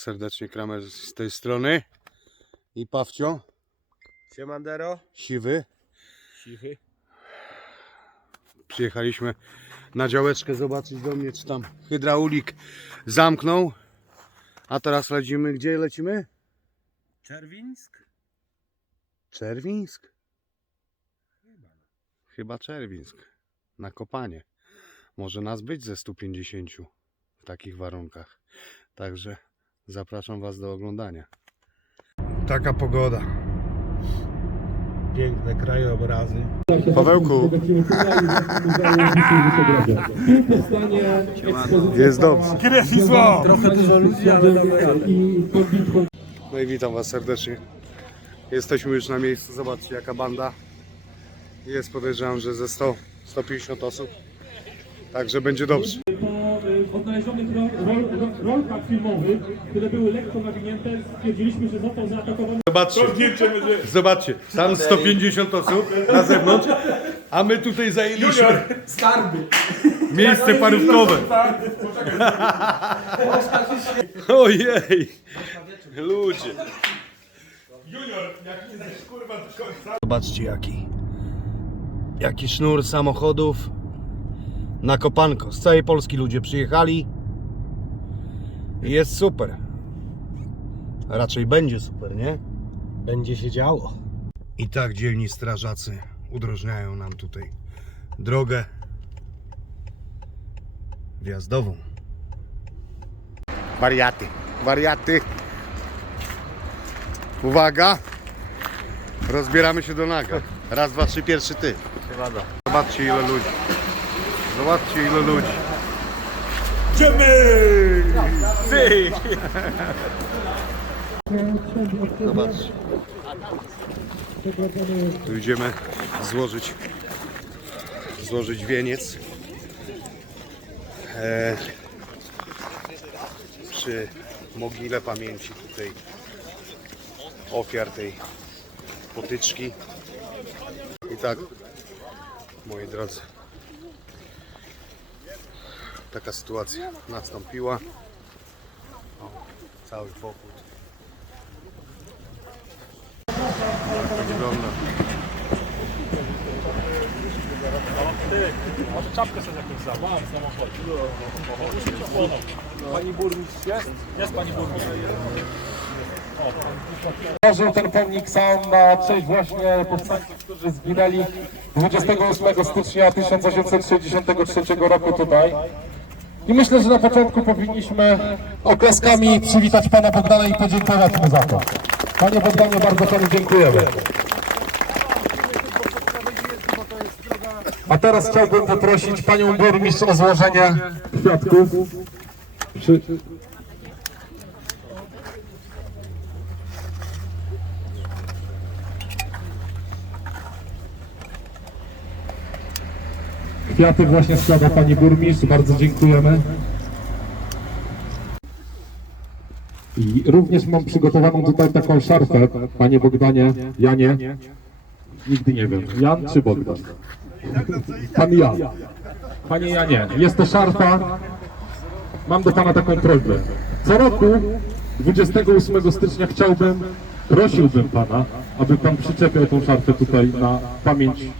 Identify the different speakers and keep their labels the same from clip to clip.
Speaker 1: Serdecznie, Kramer z tej strony. I Pawcio,
Speaker 2: Siemandero.
Speaker 1: siwy.
Speaker 2: Cichy.
Speaker 1: Przyjechaliśmy na działeczkę zobaczyć do mnie, czy tam hydraulik zamknął. A teraz lecimy, gdzie lecimy?
Speaker 2: Czerwińsk?
Speaker 1: Czerwińsk? Chyba Czerwińsk. Na kopanie. Może nas być ze 150 w takich warunkach. Także zapraszam Was do oglądania. Taka pogoda.
Speaker 2: Piękne krajobrazy.
Speaker 1: Pawełku. Jest dobrze.
Speaker 2: Trochę dużo ludzi, ale.
Speaker 1: No i witam Was serdecznie. Jesteśmy już na miejscu. Zobaczcie jaka banda. Jest podejrzewam, że ze 100, 150 osób. Także będzie dobrze.
Speaker 3: Filmowych, które były lekko nawinięte, stwierdziliśmy, że został zaatakowany
Speaker 1: Zobaczcie, zobaczcie, tam 150 osób na zewnątrz, a my tutaj zajęliśmy
Speaker 2: Skarby.
Speaker 1: miejsce parówkowe. Ojej, ludzie. Zobaczcie jaki, jaki sznur samochodów na kopanko. Z całej Polski ludzie przyjechali jest super. Raczej będzie super, nie?
Speaker 2: Będzie się działo.
Speaker 1: I tak dzielni strażacy udrożniają nam tutaj drogę wjazdową. Wariaty, wariaty. Uwaga! Rozbieramy się do naga. Raz, dwa, trzy, pierwszy ty. Zobaczcie ile ludzi. Zobaczcie ile ludzi. Idziemy! Ty! Zobaczcie. Tu idziemy złożyć złożyć wieniec e, przy mogile pamięci tutaj ofiar tej potyczki i tak moi drodzy taka sytuacja nastąpiła o, cały pokój tak to wygląda
Speaker 3: Może czapkę sobie jakąś za, mam samochód.
Speaker 2: Pani burmistrz jest?
Speaker 3: Jest pani burmistrz.
Speaker 4: Tworzył ten pomnik sam na cześć właśnie powstańców, którzy zginęli 28 stycznia 1863 roku tutaj. I myślę, że na początku powinniśmy oklaskami przywitać Pana Bogdana i podziękować Mu za to. Panie Bogdanie, bardzo Panu dziękujemy. A teraz chciałbym poprosić Panią Burmistrz o złożenie kwiatków. Przy... Kwiaty właśnie składa Pani Burmistrz, bardzo dziękujemy. I również mam przygotowaną tutaj taką szarfę, Panie Bogdanie, Janie. Nigdy nie wiem, Jan czy Bogdan? Pan Jan. Panie Janie, jest to szarfa. Mam do Pana taką prośbę. Co roku 28 stycznia chciałbym, prosiłbym Pana, aby Pan przyczepiał tą szarfę tutaj na pamięć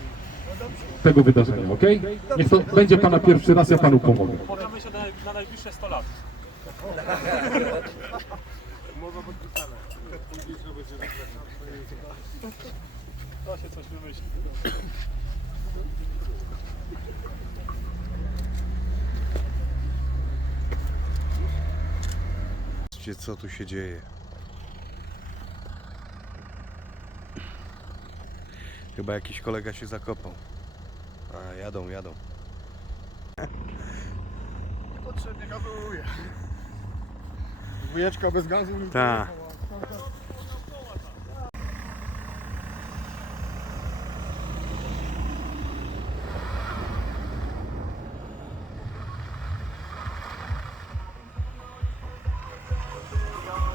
Speaker 4: tego wydarzenia, ok? Niech to będzie Pana pierwszy raz, ja Panu pomogę.
Speaker 3: Możemy się na, na najbliższe 100 lat. To się coś wymyśli.
Speaker 1: Zobaczcie co tu się dzieje. Chyba jakiś kolega się zakopał. A, jadą, jadą.
Speaker 2: Potrzebnie gazuje. Dwójeczka bez gazu.
Speaker 1: Tak.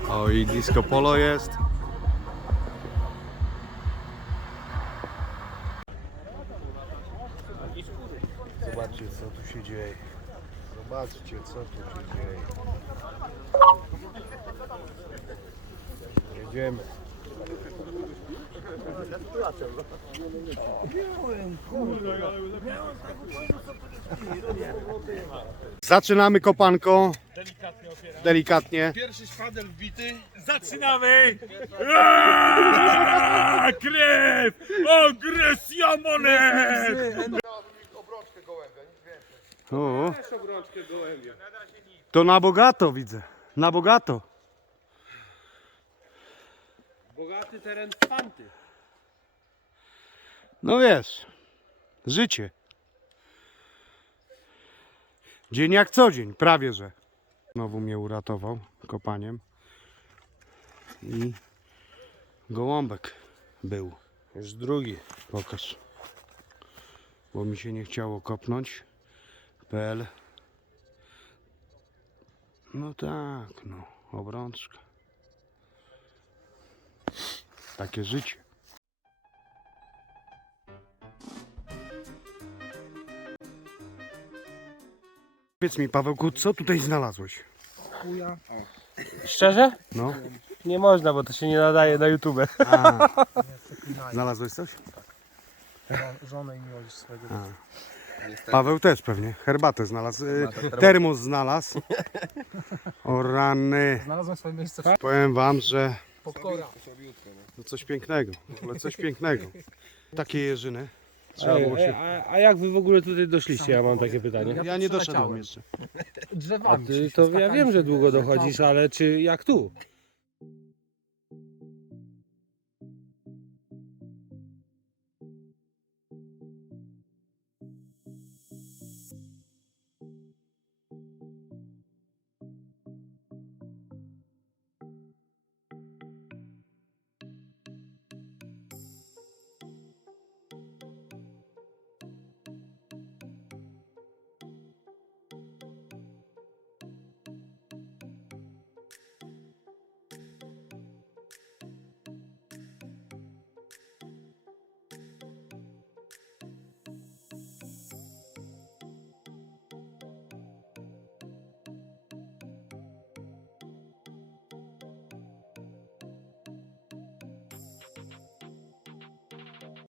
Speaker 1: O i disco polo jest. Zobaczcie co tu się dzieje.
Speaker 2: Zobaczcie, co tu się dzieje. Jedziemy.
Speaker 1: Zaczynamy kopanko. Delikatnie.
Speaker 2: Pierwszy szpadel wbity.
Speaker 3: Zaczynamy! Aaaa, krew! Agresja monet!
Speaker 1: O. To na bogato widzę. Na bogato.
Speaker 2: Bogaty teren fanty.
Speaker 1: No wiesz, życie. Dzień jak co dzień, prawie że. Znowu mnie uratował kopaniem. I gołąbek był.
Speaker 2: Już drugi.
Speaker 1: Pokaż. Bo mi się nie chciało kopnąć. PL. No tak, no. Obrączka. Takie życie. Powiedz mi, Pawełku, co tutaj znalazłeś?
Speaker 2: Szczerze?
Speaker 1: No.
Speaker 2: Nie można, bo to się nie nadaje na YouTube.
Speaker 1: A. Znalazłeś coś?
Speaker 2: Żonę i miłość swojego.
Speaker 1: Paweł też pewnie. Herbatę znalazł. y, Termos znalazł. O rany.
Speaker 2: Znalazłem swoje miejsce
Speaker 1: Powiem wam, że
Speaker 2: pokora.
Speaker 1: no coś pięknego. W ogóle coś pięknego. Takie jeżyny. Trzeba było się...
Speaker 5: A, a jak wy w ogóle tutaj doszliście? Ja mam takie pytanie.
Speaker 1: Ja nie doszedłem jeszcze.
Speaker 5: A
Speaker 2: Drzewami.
Speaker 5: ty, to ja wiem, że długo dochodzisz, ale czy jak tu?